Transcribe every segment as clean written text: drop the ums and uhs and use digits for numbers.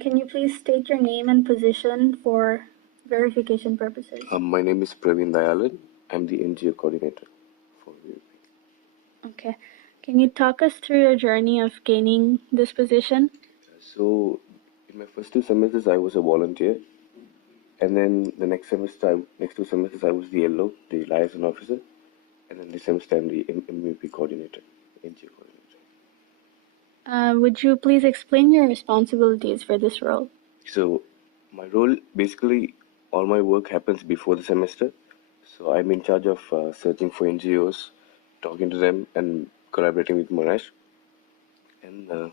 Can you please state your name and position for verification purposes? My name is Praveen Dayalan. I'm the NGO coordinator for VP. Okay. Can you talk us through your journey of gaining this position? So, in my first 2 semesters, I was a volunteer, and then the next 2 semesters, I was the LO, the liaison officer, and then this semester, I'm the MVP coordinator, NGO coordinator. Would you please explain your responsibilities for this role? So, my role basically, all my work happens before the semester. So, I'm in charge of searching for NGOs, talking to them, and collaborating with Monash, and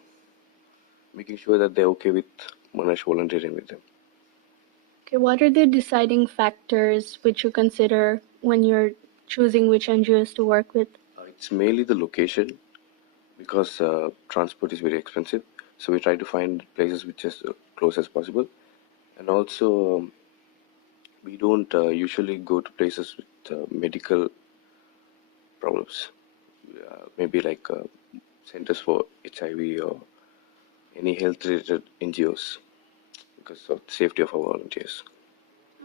making sure that they're okay with Monash volunteering with them. Okay, what are the deciding factors which you consider when you're choosing which NGOs to work with? It's mainly the location because transport is very expensive. So we try to find places which is close as possible, and also we don't usually go to places with medical problems. Maybe like centers for HIV or any health-related NGOs because of the safety of our volunteers.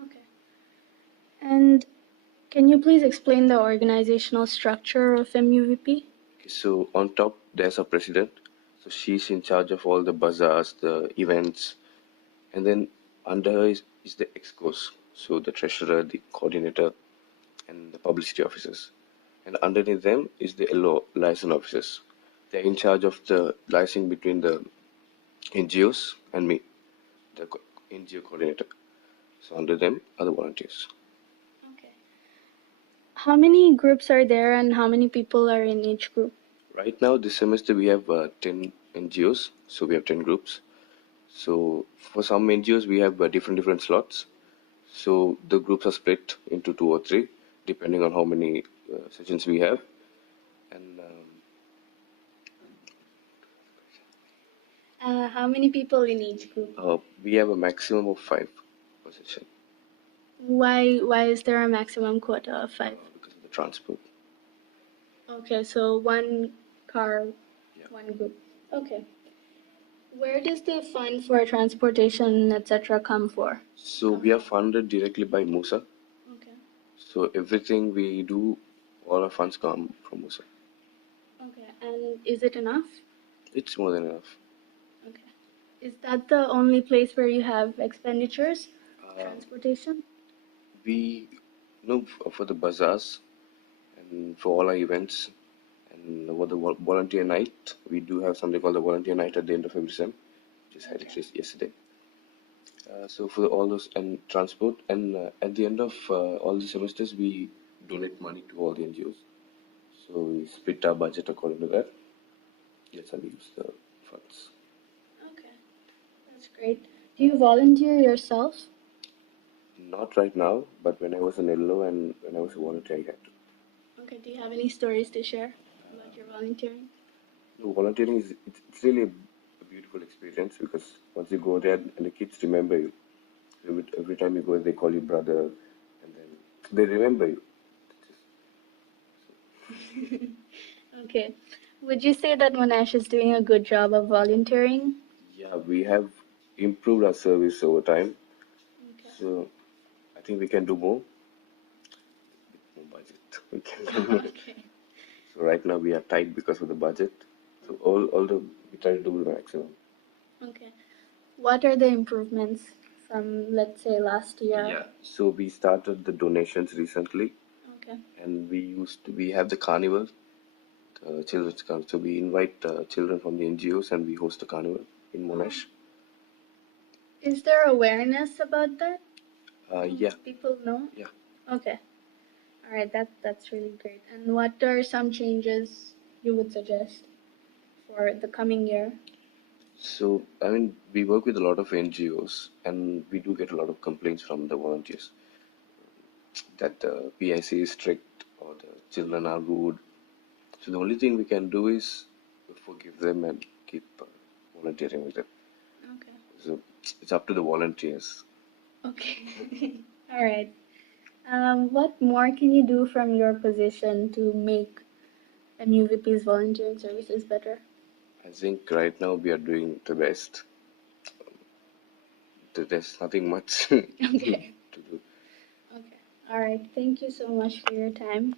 Okay. And can you please explain the organizational structure of MUVP? Okay, so on top there's a president. So she's in charge of all the bazaars, the events, and then under her is the excos, so the treasurer, the coordinator, and the publicity officers. And underneath them is the LO, liaison officers. They're in charge of the liaising between the NGOs and me, the NGO coordinator. So under them are the volunteers. Okay. How many groups are there and how many people are in each group? Right now, this semester we have 10 NGOs, so we have 10 groups. So for some NGOs we have different slots. So the groups are split into 2 or 3, depending on how many sessions we have. And How many people in each group? we have a maximum of 5 per session Why is there a maximum quota of 5? because of the transport. Okay, so one car, Yeah. one group. Okay. Where does the fund for transportation, etc., come for? So we are funded directly by Musa. Okay. So everything we do, all our funds come from Musa. Okay, and is it enough? It's more than enough. Okay. Is that the only place where you have expenditures? Transportation? We for the bazaars and for all our events and for the volunteer night, we do have something called the volunteer night at the end of every sem, which is had it yesterday. So for all those and transport, and at the end of all the semesters, we donate money to all the NGOs. So we split our budget according to that. That's how we use the funds. Okay, that's great. Do you volunteer yourself? Not right now, but when I was an LO and when I was a volunteer, I had to. Okay, do you have any stories to share about your volunteering? No, volunteering it's really a beautiful experience because once you go there and the kids remember you. Every time you go, they call you brother, and then they remember you. Okay. Would you say that Monash is doing a good job of volunteering? Yeah, we have improved our service over time, Okay. so I think we can do more. With more budget, we can do more. Okay. So right now we are tight because of the budget. So all the we try to do the maximum. Okay. What are the improvements from, let's say, last year? Yeah. So we started the donations recently, Okay. and we have the carnival, children's carnival. So we invite children from the NGOs and we host a carnival in Monash. Is there awareness about that? Yeah. People know? Yeah. Okay. All right, that's really great. And what are some changes you would suggest for the coming year? So, I mean, we work with a lot of NGOs and we do get a lot of complaints from the volunteers that the PIC is strict or the children are rude. So, the only thing we can do is forgive them and keep volunteering with them. Okay. So, it's up to the volunteers. Okay. All right. What more can you do from your position to make MUVP's volunteering services better? I think right now we are doing the best. there's nothing much Okay. to do. Okay. All right. Thank you so much for your time.